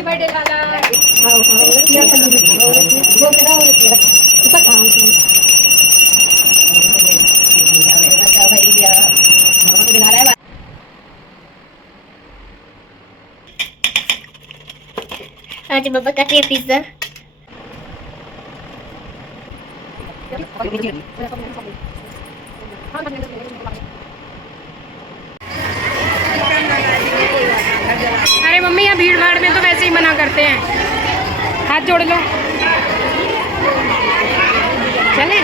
Happy birthday लाला। आज पापा काट रहे पिज्जा। अरे मम्मी यहाँ भीड़ भाड़ में तो वैसे ही मना करते हैं। हाथ जोड़ लो। चले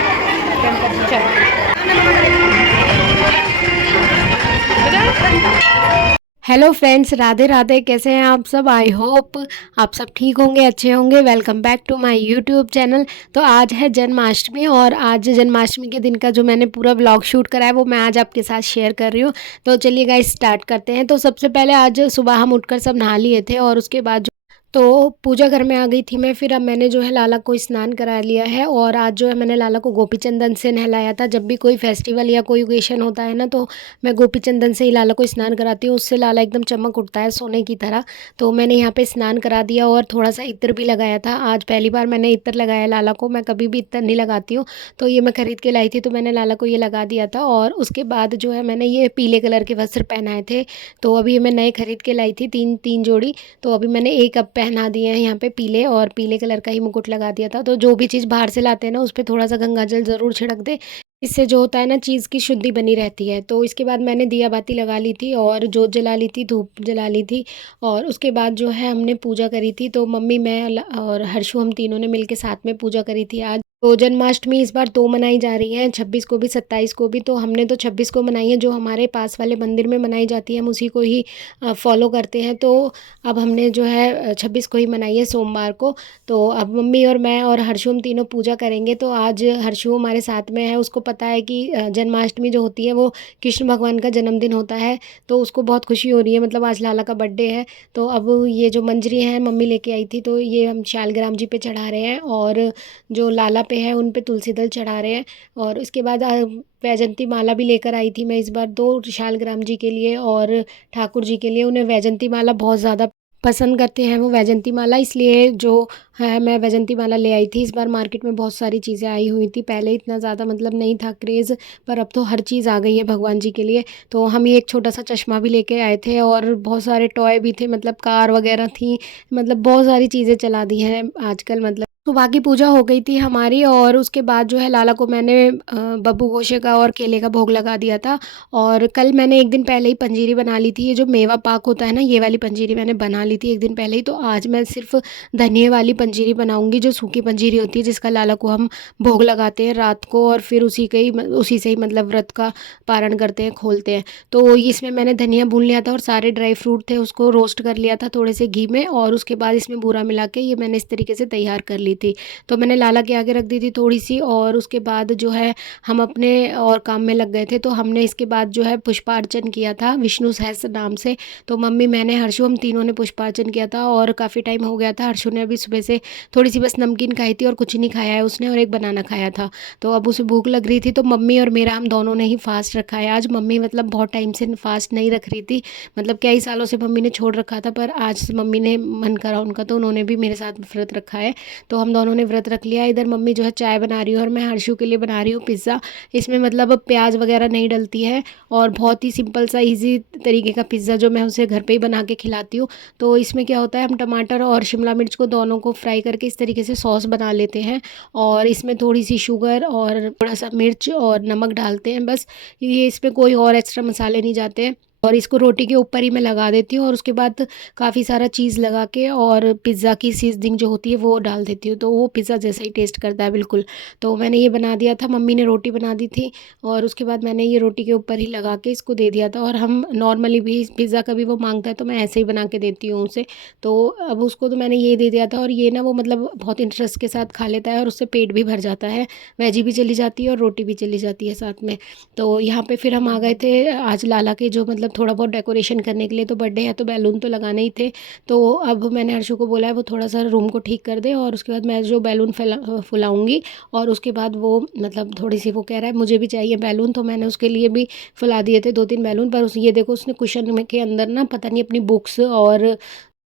हेलो फ्रेंड्स, राधे राधे। कैसे हैं आप सब? आई होप आप सब ठीक होंगे, अच्छे होंगे। Welcome back to my YouTube channel. तो आज है जन्माष्टमी और आज जन्माष्टमी के दिन का जो मैंने पूरा व्लॉग शूट करा है वो मैं आज आपके साथ शेयर कर रही हूँ। तो चलिए गाइस स्टार्ट करते हैं। तो सबसे पहले आज सुबह हम उठकर सब नहा लिए थे और उसके बाद तो पूजा घर में आ गई थी मैं। फिर अब मैंने जो है लाला को स्नान करा लिया है और आज जो है मैंने लाला को गोपी चंदन से नहलाया था। जब भी कोई फेस्टिवल या कोई ओकेशन होता है ना तो मैं गोपी चंदन से ही लाला को स्नान कराती हूँ। उससे लाला एकदम चमक उठता है सोने की तरह। तो मैंने यहाँ पे स्नान करा दिया और थोड़ा सा इत्र भी लगाया था। आज पहली बार मैंने इत्र लगाया लाला को। मैं कभी भी इत्र नहीं लगाती हूँ, तो ये मैं ख़रीद के लाई थी तो मैंने लाला को ये लगा दिया था। और उसके बाद जो है मैंने ये पीले कलर के वस्त्र पहनाए थे। तो अभी ये मैं नए ख़रीद के लाई थी, तीन जोड़ी। तो अभी मैंने एक अब पहना दिए हैं यहाँ पे पीले, और पीले कलर का ही मुकुट लगा दिया था। तो जो भी चीज़ बाहर से लाते हैं ना उस पर थोड़ा सा गंगा जल ज़रूर छिड़क दे। इससे जो होता है ना चीज़ की शुद्धि बनी रहती है। तो इसके बाद मैंने दिया बाती लगा ली थी और जोत जला ली थी, धूप जला ली थी। और उसके बाद जो है हमने पूजा करी थी। तो मम्मी, मैं और हर्षु हम तीनों ने मिलके साथ में पूजा करी थी आज। तो जन्माष्टमी इस बार 2 मनाई जा रही है, 26 को भी 27 को भी। तो हमने तो 26 को मनाई है, जो हमारे पास वाले मंदिर में मनाई जाती है हम उसी को ही फॉलो करते हैं। तो अब हमने जो है 26 को ही मनाई है सोमवार को। तो अब मम्मी और मैं और हर्षु हम तीनों पूजा करेंगे। तो आज हर्षु हमारे साथ में है, उसको पता है कि जन्माष्टमी जो होती है वो कृष्ण भगवान का जन्मदिन होता है। तो उसको बहुत खुशी हो रही है, मतलब आज लाला का बर्थडे है। तो अब ये जो मंजरी है मम्मी लेके आई थी, तो ये हम शालग्राम जी पे चढ़ा रहे हैं और जो लाला पे है उन पे तुलसी दल चढ़ा रहे हैं। और उसके बाद वैजंती माला भी लेकर आई थी मैं इस बार, 2 शालग्राम जी के लिए और ठाकुर जी के लिए। उन्हें वैजंती माला बहुत ज़्यादा पसंद करते हैं वो वैजंती माला, इसलिए जो है मैं वैजंती माला ले आई थी। इस बार मार्केट में बहुत सारी चीज़ें आई हुई थी, पहले इतना ज़्यादा मतलब नहीं था क्रेज़, पर अब तो हर चीज़ आ गई है भगवान जी के लिए। तो हम ये एक छोटा सा चश्मा भी लेके आए थे और बहुत सारे टॉय भी थे, मतलब कार वगैरह थी, मतलब बहुत सारी चीज़ें चला दी हैं आजकल मतलब। तो बाकी पूजा हो गई थी हमारी और उसके बाद जो है लाला को मैंने बब्बू गोशे का और केले का भोग लगा दिया था। और कल मैंने एक दिन पहले ही पंजीरी बना ली थी, ये जो मेवा पाक होता है ना ये वाली पंजीरी मैंने बना ली थी एक दिन पहले ही। तो आज मैं सिर्फ धनिए वाली पंजीरी बनाऊंगी, जो सूखी पंजीरी होती है जिसका लाला को हम भोग लगाते हैं रात को और फिर उसी से ही मतलब व्रत का पारण करते हैं, खोलते हैं। तो इसमें मैंने धनिया भून लिया था और सारे ड्राई फ्रूट थे उसको रोस्ट कर लिया था थोड़े से घी में, और उसके बाद इसमें बूरा मिला के ये मैंने इस तरीके से तैयार कर ली थी। तो मैंने लाला के आगे रख दी थी थोड़ी सी, और उसके बाद जो है हम अपने और काम में लग गए थे। तो हमने इसके बाद जो है पुष्पार्चन किया था विष्णु सहस्त्र नाम से। तो मम्मी, मैंने, हर्षु, हम तीनों ने पुष्पार्चन किया था और काफ़ी टाइम हो गया था। हर्षु ने अभी सुबह से थोड़ी सी बस नमकीन खाई थी और कुछ नहीं खाया है उसने, और एक बनाना खाया था। तो अब उसे भूख लग रही थी, तो मम्मी और मेरा हम दोनों ने ही फास्ट रखा है आज। मम्मी मतलब बहुत टाइम से फास्ट नहीं रख रही थी, मतलब कई सालों से मम्मी ने छोड़ रखा था, पर आज मम्मी ने मन करा उनका तो उन्होंने भी मेरे साथ व्रत रखा है। तो हम दोनों ने व्रत रख लिया। इधर मम्मी जो है चाय बना रही है और मैं हर्षु के लिए बना रही हूँ पिज़्ज़ा। इसमें मतलब प्याज वगैरह नहीं डलती है और बहुत ही सिंपल सा इजी तरीके का पिज़्ज़ा जो मैं उसे घर पे ही बना के खिलाती हूँ। तो इसमें क्या होता है, हम टमाटर और शिमला मिर्च को दोनों को फ्राई करके इस तरीके से सॉस बना लेते हैं और इसमें थोड़ी सी शुगर और थोड़ा सा मिर्च और नमक डालते हैं बस। ये इसमें कोई और एक्स्ट्रा मसाले नहीं जाते हैं। और इसको रोटी के ऊपर ही मैं लगा देती हूँ और उसके बाद काफ़ी सारा चीज़ लगा के और पिज़्ज़ा की सीजनिंग जो होती है वो डाल देती हूँ, तो वो पिज़्ज़ा जैसा ही टेस्ट करता है बिल्कुल। तो मैंने ये बना दिया था, मम्मी ने रोटी बना दी थी और उसके बाद मैंने ये रोटी के ऊपर ही लगा के इसको दे दिया था। और हम नॉर्मली भी पिज़्ज़ा कभी वो मांगता है तो मैं ऐसे ही बना के देती हूँ उसे। तो अब उसको तो मैंने ये दे दिया था और ये ना वो मतलब बहुत इंटरेस्ट के साथ खा लेता है और उससे पेट भी भर जाता है, वेजी भी चली जाती है और रोटी भी चली जाती है साथ में। तो यहाँ पे फिर हम आ गए थे आज लाला के जो मतलब थोड़ा बहुत डेकोरेशन करने के लिए। तो बर्थडे है तो बैलून तो लगाने ही थे। तो अब मैंने हर्षु को बोला है वो थोड़ा सा रूम को ठीक कर दे और उसके बाद मैं जो बैलून फुलाऊंगी और उसके बाद वो मतलब थोड़ी सी वो कह रहा है मुझे भी चाहिए बैलून, तो मैंने उसके लिए भी फुला दिए थे 2-3 बैलून। पर उस ये देखो उसने कुशन के अंदर ना पता नहीं अपनी बुक्स और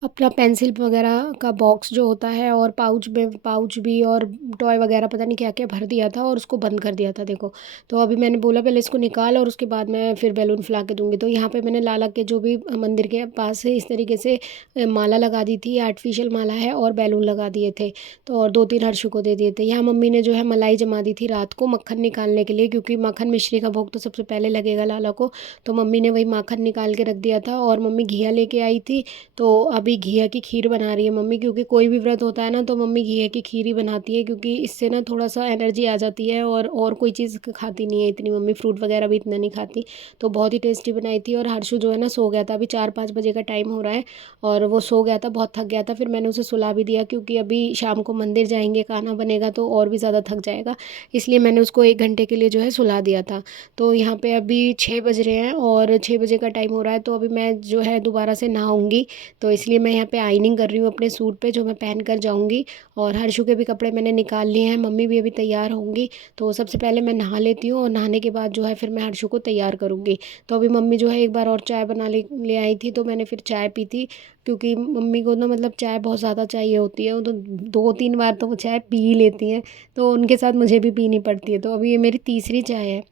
अपना पेंसिल वगैरह का बॉक्स जो होता है और पाउच में पाउच भी और टॉय वगैरह पता नहीं क्या क्या भर दिया था और उसको बंद कर दिया था देखो। तो अभी मैंने बोला पहले इसको निकाल और उसके बाद मैं फिर बैलून फुला के दूंगी। तो यहाँ पे मैंने लाला के जो भी मंदिर के पास है इस तरीके से माला लगा दी थी, आर्टिफिशियल माला है और बैलून लगा दिए थे। तो और 2-3 हर्षू को दे दिए थे। यहाँ मम्मी ने जो है मलाई जमा दी थी रात को मक्खन निकालने के लिए, क्योंकि मक्खन मिश्री का भोग तो सबसे पहले लगेगा लाला को। तो मम्मी ने वही माखन निकाल के रख दिया था और मम्मी घिया लेके आई थी। तो अभी घिया की खीर बना रही है मम्मी, क्योंकि कोई भी व्रत होता है ना तो मम्मी घिया की खीर ही बनाती है, क्योंकि इससे ना थोड़ा सा एनर्जी आ जाती है। और कोई चीज़ खाती नहीं है इतनी मम्मी, फ्रूट वगैरह भी इतना नहीं खाती। तो बहुत ही टेस्टी बनाई थी। और हर्षु जो है ना सो गया था, अभी 4-5 बजे का टाइम हो रहा है और वो सो गया था, बहुत थक गया था। फिर मैंने उसे सुला भी दिया, क्योंकि अभी शाम को मंदिर जाएंगे, खाना बनेगा तो और भी ज़्यादा थक जाएगा। इसलिए मैंने उसको 1 घंटे के लिए जो है सुला दिया था। तो यहाँ पे अभी 6 बज रहे हैं और 6 बजे का टाइम हो रहा है। तो अभी मैं जो है दोबारा से नहाऊंगी। तो इसलिए मैं यहाँ पे आइनिंग कर रही हूँ अपने सूट पे, जो मैं पहन कर जाऊँगी। और हर्षु के भी कपड़े मैंने निकाल लिए हैं, मम्मी भी अभी तैयार होंगी। तो सबसे पहले मैं नहा लेती हूँ और नहाने के बाद जो है फिर मैं हर्षु को तैयार करूँगी। तो अभी मम्मी जो है एक बार और चाय बना ले आई थी, तो मैंने फिर चाय पी थी। क्योंकि मम्मी को ना मतलब चाय बहुत ज़्यादा चाहिए होती है, वो तो 2-3 बार तो वो चाय पी ही लेती हैं। तो उनके साथ मुझे भी पीनी पड़ती है। तो अभी ये मेरी तीसरी चाय है।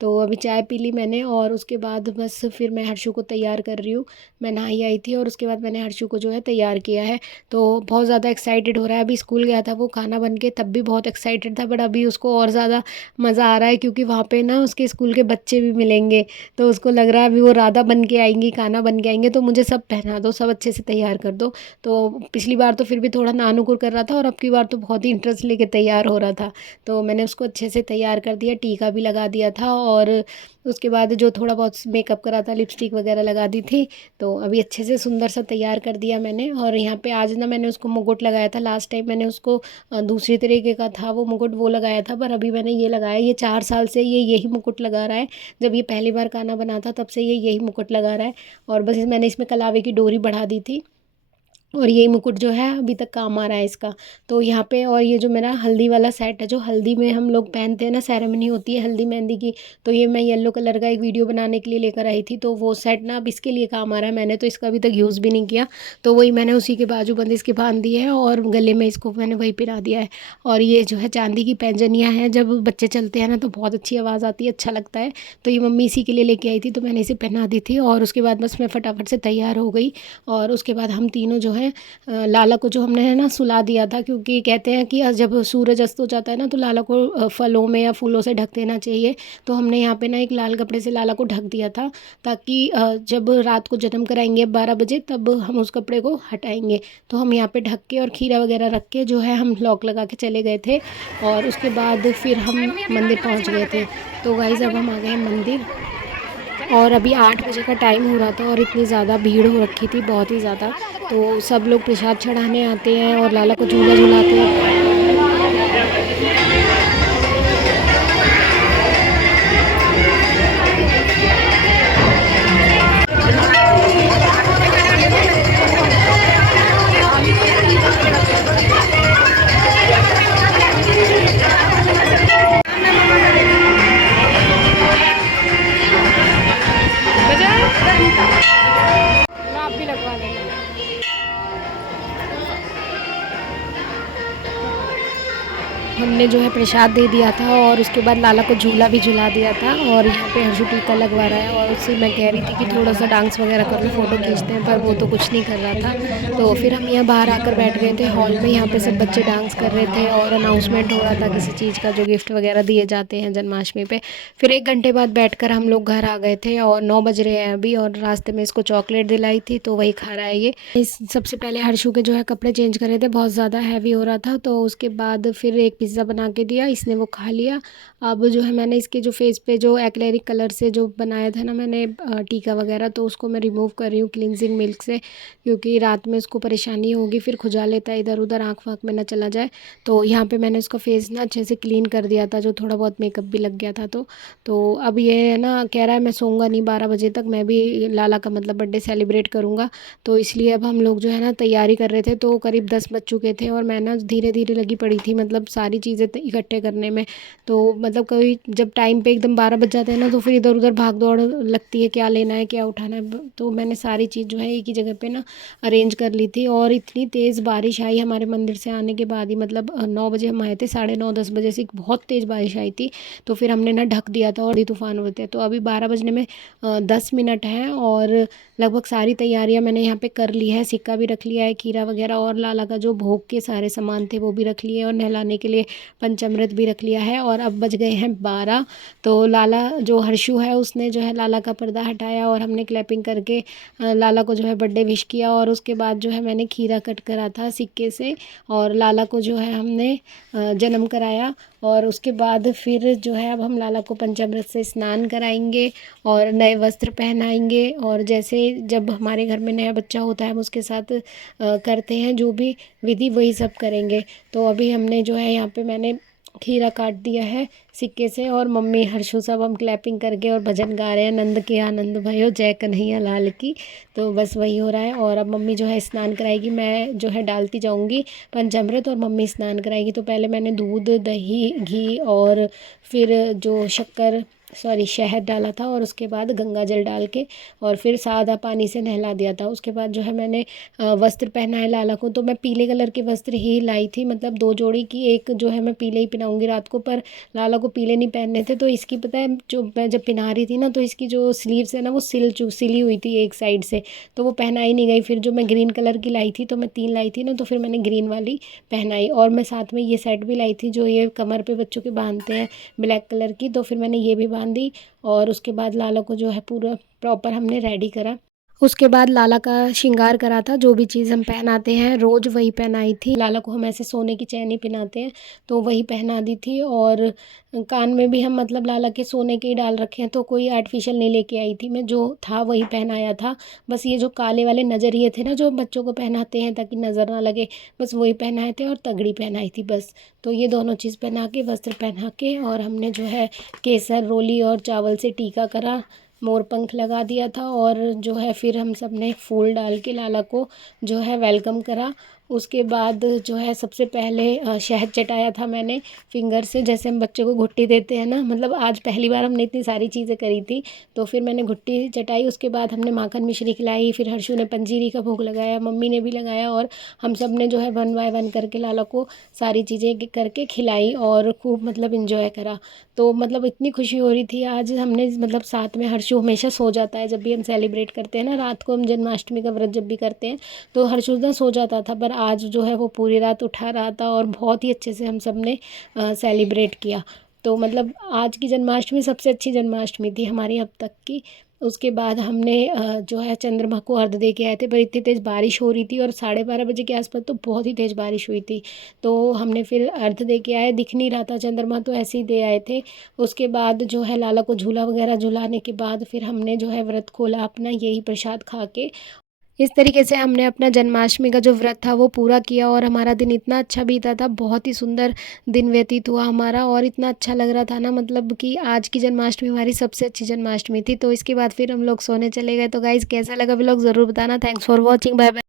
तो अभी चाय पी ली मैंने और उसके बाद बस फिर मैं हर्षु को तैयार कर रही हूँ। मैं नहाई आई थी और उसके बाद मैंने हर्षु को जो है तैयार किया है। तो बहुत ज़्यादा एक्साइटेड हो रहा है। अभी स्कूल गया था वो खाना बन के, तब भी बहुत एक्साइटेड था, बट अभी उसको और ज़्यादा मज़ा आ रहा है, क्योंकि वहाँ पे ना उसके स्कूल के बच्चे भी मिलेंगे। तो उसको लग रहा है अभी वो राधा बन के आएंगी, खाना बन के आएंगे, तो मुझे सब पहना दो, सब अच्छे से तैयार कर दो। तो पिछली बार तो फिर भी थोड़ा नानुकुर कर रहा था और अब की बार तो बहुत ही इंटरेस्ट लेके तैयार हो रहा था। तो मैंने उसको अच्छे से तैयार कर दिया, टीका भी लगा दिया था और उसके बाद जो थोड़ा बहुत मेकअप करा था, लिपस्टिक वगैरह लगा दी थी। तो अभी अच्छे से सुंदर सा तैयार कर दिया मैंने। और यहाँ पे आज ना मैंने उसको मुकुट लगाया था, लास्ट टाइम मैंने उसको दूसरी तरीके का था वो मुकुट, वो लगाया था, पर अभी मैंने ये लगाया। ये 4 साल से ये यही मुकुट लगा रहा है। जब ये पहली बार गाना बना था तब से ये यही मुकुट लगा रहा है। और बस मैंने इसमें कलावे की डोरी बढ़ा दी थी और यही मुकुट जो है अभी तक काम आ रहा है इसका। तो यहाँ पे और ये जो मेरा हल्दी वाला सेट है, जो हल्दी में हम लोग पहनते हैं ना, सेरेमनी होती है हल्दी मेहंदी की, तो ये मैं येलो कलर का एक वीडियो बनाने के लिए लेकर आई थी। तो वो सेट ना अब इसके लिए काम आ रहा है। मैंने तो इसका अभी तक यूज़ भी नहीं किया। तो वही मैंने उसी के बाजूबंद इसके बांध दी है और गले में इसको मैंने वही पिरा दिया है। और ये जो है चांदी की पैंजनियाँ हैं, जब बच्चे चलते हैं ना तो बहुत अच्छी आवाज़ आती है, अच्छा लगता है। तो ये मम्मी इसी के लिए लेके आई थी, तो मैंने इसे पहना दी थी। और उसके बाद बस मैं फटाफट से तैयार हो गई। और उसके बाद हम तीनों जो है लाला को जो हमने है ना सुला दिया था, क्योंकि कहते हैं कि जब सूरज अस्त हो जाता है ना तो लाला को फलों में या फूलों से ढक देना चाहिए। तो हमने यहाँ पे ना एक लाल कपड़े से लाला को ढक दिया था, ताकि जब रात को जन्म कराएंगे 12 बजे तब हम उस कपड़े को हटाएंगे। तो हम यहाँ पे ढक के और खीरा वगैरह रख के जो है हम लॉक लगा के चले गए थे। और उसके बाद फिर हम मंदिर पहुँच गए थे। तो गाइस अब हम आ गए हैं मंदिर। और अभी 8 बजे का टाइम हो रहा था और इतनी ज़्यादा भीड़ हो रखी थी, बहुत ही ज़्यादा। तो सब लोग प्रसाद चढ़ाने आते हैं और लाला को झूला झुलाते हैं। आप भी लगवा लेना। हमने जो है प्रसाद दे दिया था और उसके बाद लाला को झूला भी झुला दिया था। और यहाँ पे हर्षु टीका लगवा रहा है और उससे मैं कह रही थी कि थोड़ा सा डांस वगैरह कर लो, फ़ोटो खींचते हैं, पर वो तो कुछ नहीं कर रहा था। तो फिर हम यहाँ बाहर आकर बैठ गए थे हॉल में। यहाँ पे सब बच्चे डांस कर रहे थे और अनाउंसमेंट हो रहा था किसी चीज़ का, जो गिफ्ट वगैरह दिए जाते हैं जन्माष्टमी पे। फिर 1 घंटे बाद बैठकर हम लोग घर आ गए थे और 9 बज रहे हैं अभी। और रास्ते में इसको चॉकलेट दिलाई थी तो वही खा रहा है ये। इस सबसे पहले हर्षु के जो है कपड़े चेंज करे थे, बहुत ज़्यादा हैवी हो रहा था। तो उसके बाद फिर एक पिज़्ज़ा बना के दिया, इसने वो खा लिया। अब जो है मैंने इसके जो फेस पे जो एक्रेलिक कलर से जो बनाया था ना मैंने टीका वगैरह, तो उसको मैं रिमूव कर रही हूँ क्लिनजिंग मिल्क से, क्योंकि रात में उसको परेशानी होगी, फिर खुजा लेता है इधर उधर, आँख वाँख में ना चला जाए। तो यहाँ पे मैंने उसका फेस ना अच्छे से क्लीन कर दिया था, जो थोड़ा बहुत मेकअप भी लग गया था। तो अब ये है ना कह रहा है मैं सोऊंगा नहीं 12 बजे तक, मैं भी लाला का मतलब बर्थडे सेलिब्रेट करूँगा। तो इसलिए अब हम लोग जो है ना तैयारी कर रहे थे। तो करीब 10 बज चुके थे और मैं ना धीरे धीरे लगी पड़ी थी, मतलब सारी सारी चीज़ें इकट्ठे करने में। तो मतलब कभी जब टाइम पे एकदम 12 बज जाते हैं ना, तो फिर इधर उधर भाग दौड़ लगती है, क्या लेना है क्या उठाना है। तो मैंने सारी चीज़ जो है एक ही जगह पे ना अरेंज कर ली थी। और इतनी तेज़ बारिश आई हमारे मंदिर से आने के बाद ही, मतलब 9 बजे हम आए थे, 9:30 10 बजे से बहुत तेज़ बारिश आई थी। तो फिर हमने ना ढक दिया था, और भी तूफान होते हैं। तो अभी 12 बजने में 10 मिनट हैं, और लगभग सारी तैयारियां मैंने यहाँ पे कर ली है। सिक्का भी रख लिया है, खीरा वगैरह, और लाला का जो भोग के सारे सामान थे वो भी रख लिए, और नहलाने के लिए पंचामृत भी रख लिया है। और अब बज गए हैं 12। तो लाला जो हर्षु है उसने जो है लाला का पर्दा हटाया, और हमने क्लैपिंग करके लाला को जो है बर्थडे विश किया। और उसके बाद जो है मैंने खीरा कट करा था सिक्के से, और लाला को जो है हमने जन्म कराया। और उसके बाद फिर जो है अब हम लाला को पंचामृत से स्नान कराएंगे और नए वस्त्र पहनाएंगे। और जैसे जब हमारे घर में नया बच्चा होता है हम उसके साथ करते हैं जो भी विधि, वही सब करेंगे। तो अभी हमने जो है यहाँ पे मैंने खीरा काट दिया है सिक्के से, और मम्मी हर्षु सब हम क्लैपिंग करके और भजन गा रहे हैं, नंद के आनंद भयो जय कन्हैया लाल की। तो बस वही हो रहा है। और अब मम्मी जो है स्नान कराएगी, मैं जो है डालती जाऊंगी पंचामृत, और मम्मी स्नान कराएगी। तो पहले मैंने दूध, दही, घी और फिर जो शहद डाला था, और उसके बाद गंगा जल डाल के और फिर सादा पानी से नहला दिया था। उसके बाद जो है मैंने वस्त्र पहनाए लाला को। तो मैं पीले कलर के वस्त्र ही लाई थी, मतलब 2 जोड़ी की, एक जो है मैं पीले ही पहनाऊंगी रात को, पर लाला को पीले नहीं पहनने थे। तो इसकी पता है, जो मैं जब पहना रही थी ना, तो इसकी जो स्लीव्स है ना वो सिली हुई थी एक साइड से, तो वो पहनाई नहीं गई। फिर जो मैं ग्रीन कलर की लाई थी, तो मैं 3 लाई थी ना, तो फिर मैंने ग्रीन वाली पहनाई। और मैं साथ में ये सेट भी लाई थी, जो ये कमर पे बच्चों के बांधते हैं, ब्लैक कलर की। तो फिर मैंने ये भी बांधी, और उसके बाद लाला को जो है पूरा प्रॉपर हमने रेडी करा। उसके बाद लाला का श्रृंगार करा था, जो भी चीज़ हम पहनाते हैं रोज़ वही पहनाई थी। लाला को हम ऐसे सोने की चैन ही पहनाते हैं, तो वही पहना दी थी। और कान में भी हम मतलब लाला के सोने के ही डाल रखे हैं, तो कोई आर्टिफिशियल नहीं लेके आई थी मैं, जो था वही पहनाया था। बस ये जो काले वाले नजरिए थे ना, जो बच्चों को पहनाते हैं ताकि नज़र ना लगे, बस वही पहनाए थे, और तगड़ी पहनाई थी बस। तो ये दोनों चीज़ पहना के, वस्त्र पहना के, और हमने जो है केसर, रोली और चावल से टीका करा, मोर पंख लगा दिया था। और जो है फिर हम सब ने फूल डाल के लाला को जो है वेलकम करा। उसके बाद जो है सबसे पहले शहद चटाया था मैंने फिंगर से, जैसे हम बच्चों को घुट्टी देते हैं ना, मतलब आज पहली बार हमने इतनी सारी चीज़ें करी थी। तो फिर मैंने घुट्टी चटाई, उसके बाद हमने माखन मिश्री खिलाई, फिर हर्षु ने पंजीरी का भोग लगाया, मम्मी ने भी लगाया, और हम सब ने जो है 1 बाय 1 करके लाला को सारी चीज़ें करके खिलाई, और खूब मतलब इंजॉय करा। तो मतलब इतनी खुशी हो रही थी आज हमने, मतलब साथ में हर्षु हमेशा सो जाता है जब भी हम सेलिब्रेट करते हैं ना, रात को हम जन्माष्टमी का व्रत जब भी करते हैं, तो हर्षु ना सो जाता था, पर आज जो है वो पूरी रात उठा रहा था, और बहुत ही अच्छे से हम सब ने सेलिब्रेट किया। तो मतलब आज की जन्माष्टमी सबसे अच्छी जन्माष्टमी थी हमारी अब तक की। उसके बाद हमने जो है चंद्रमा को अर्घ दे के आए थे, पर इतनी तेज़ बारिश हो रही थी, और 12:30 बजे के आसपास तो बहुत ही तेज़ बारिश हुई थी। तो हमने फिर अर्घ दे के आए, दिख नहीं रहा था चंद्रमा, तो ऐसे ही दे आए थे। उसके बाद जो है लाला को झूला वगैरह झुलाने के बाद फिर हमने जो है व्रत खोला अपना, यही प्रसाद खा के। इस तरीके से हमने अपना जन्माष्टमी का जो व्रत था वो पूरा किया, और हमारा दिन इतना अच्छा बीता था, बहुत ही सुंदर दिन व्यतीत हुआ हमारा, और इतना अच्छा लग रहा था ना, मतलब कि आज की जन्माष्टमी हमारी सबसे अच्छी जन्माष्टमी थी। तो इसके बाद फिर हम लोग सोने चले गए। तो गाइज़ कैसा लगा व्लॉग ज़रूर बताना। Thanks for watching, bye bye.